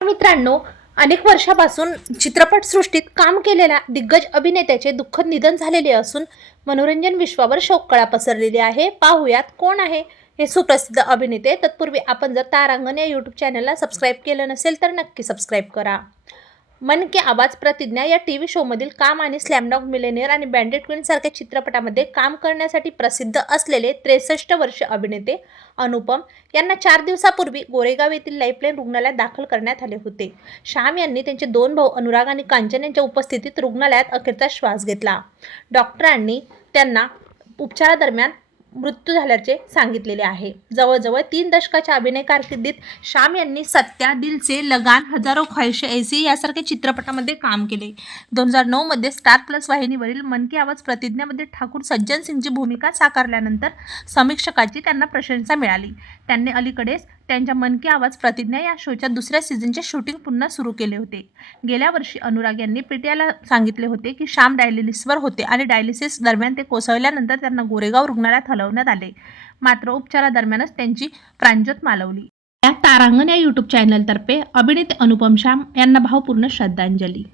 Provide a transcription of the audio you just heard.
मित्रांनो अनेक वर्षापासून चित्रपटसृष्टीत काम केलेल्या दिग्गज अभिनेत्याचे दुःखद निधन झालेले असून मनोरंजन विश्वावर शोककळा पसरलेली आहे. पाहूयात कोण आहे हे सुप्रसिद्ध अभिनेते. तत्पूर्वी आपण जर तारांगण या यूट्यूब चॅनलला सबस्क्राईब केलं नसेल तर नक्की सबस्क्राईब करा. मन के आवाज प्रतिज्ञा या टी व्ही शोमधील काम आणि स्लॅमडॉग मिलेनियर आणि बँडेड क्वीन सारख्या चित्रपटामध्ये काम करण्यासाठी प्रसिद्ध असलेले त्रेसष्ट वर्ष अभिनेते अनुपम यांना चार दिवसापूर्वी गोरेगाव येथील लाईफलाईन रुग्णालयात दाखल करण्यात आले होते. श्याम यांनी त्यांचे दोन भाऊ अनुराग आणि कांचन यांच्या उपस्थितीत रुग्णालयात अखेरचा श्वास घेतला. डॉक्टरांनी त्यांना उपचारादरम्यान मृत्यू झाल्याचे सांगितलेले आहे. जवळजवळ तीन दशकाच्या अभिनय कारकिर्दीत श्याम यांनी सत्या दिलचे लगान हजारो ख्वाहिशे ऐसी यासारख्या चित्रपटामध्ये काम केले. दोन हजार नऊमध्ये स्टार प्लस वाहिनीवरील मन की आवाज प्रतिज्ञामध्ये ठाकूर सज्जन सिंगची भूमिका साकारल्यानंतर समीक्षकाची त्यांना प्रशंसा मिळाली. त्यांनी अलीकडेच त्यांच्या मन की आवाज प्रतिज्ञा या शोच्या दुसऱ्या सीझनचे शूटिंग पुन्हा सुरू केले होते. गेल्या वर्षी अनुराग यांनी पीटीआयला सांगितले होते की श्याम डायलिसिसवर होते आणि डायलिसिस दरम्यान ते कोसळल्यानंतर त्यांना गोरेगाव रुग्णालयात हलवण्यात आले. मात्र उपचारादरम्यानच त्यांची प्राणज्योत मालवली. या तारांगण या यूट्यूब चॅनलतर्फे अभिनेते अनुपम श्याम यांना भावपूर्ण श्रद्धांजली.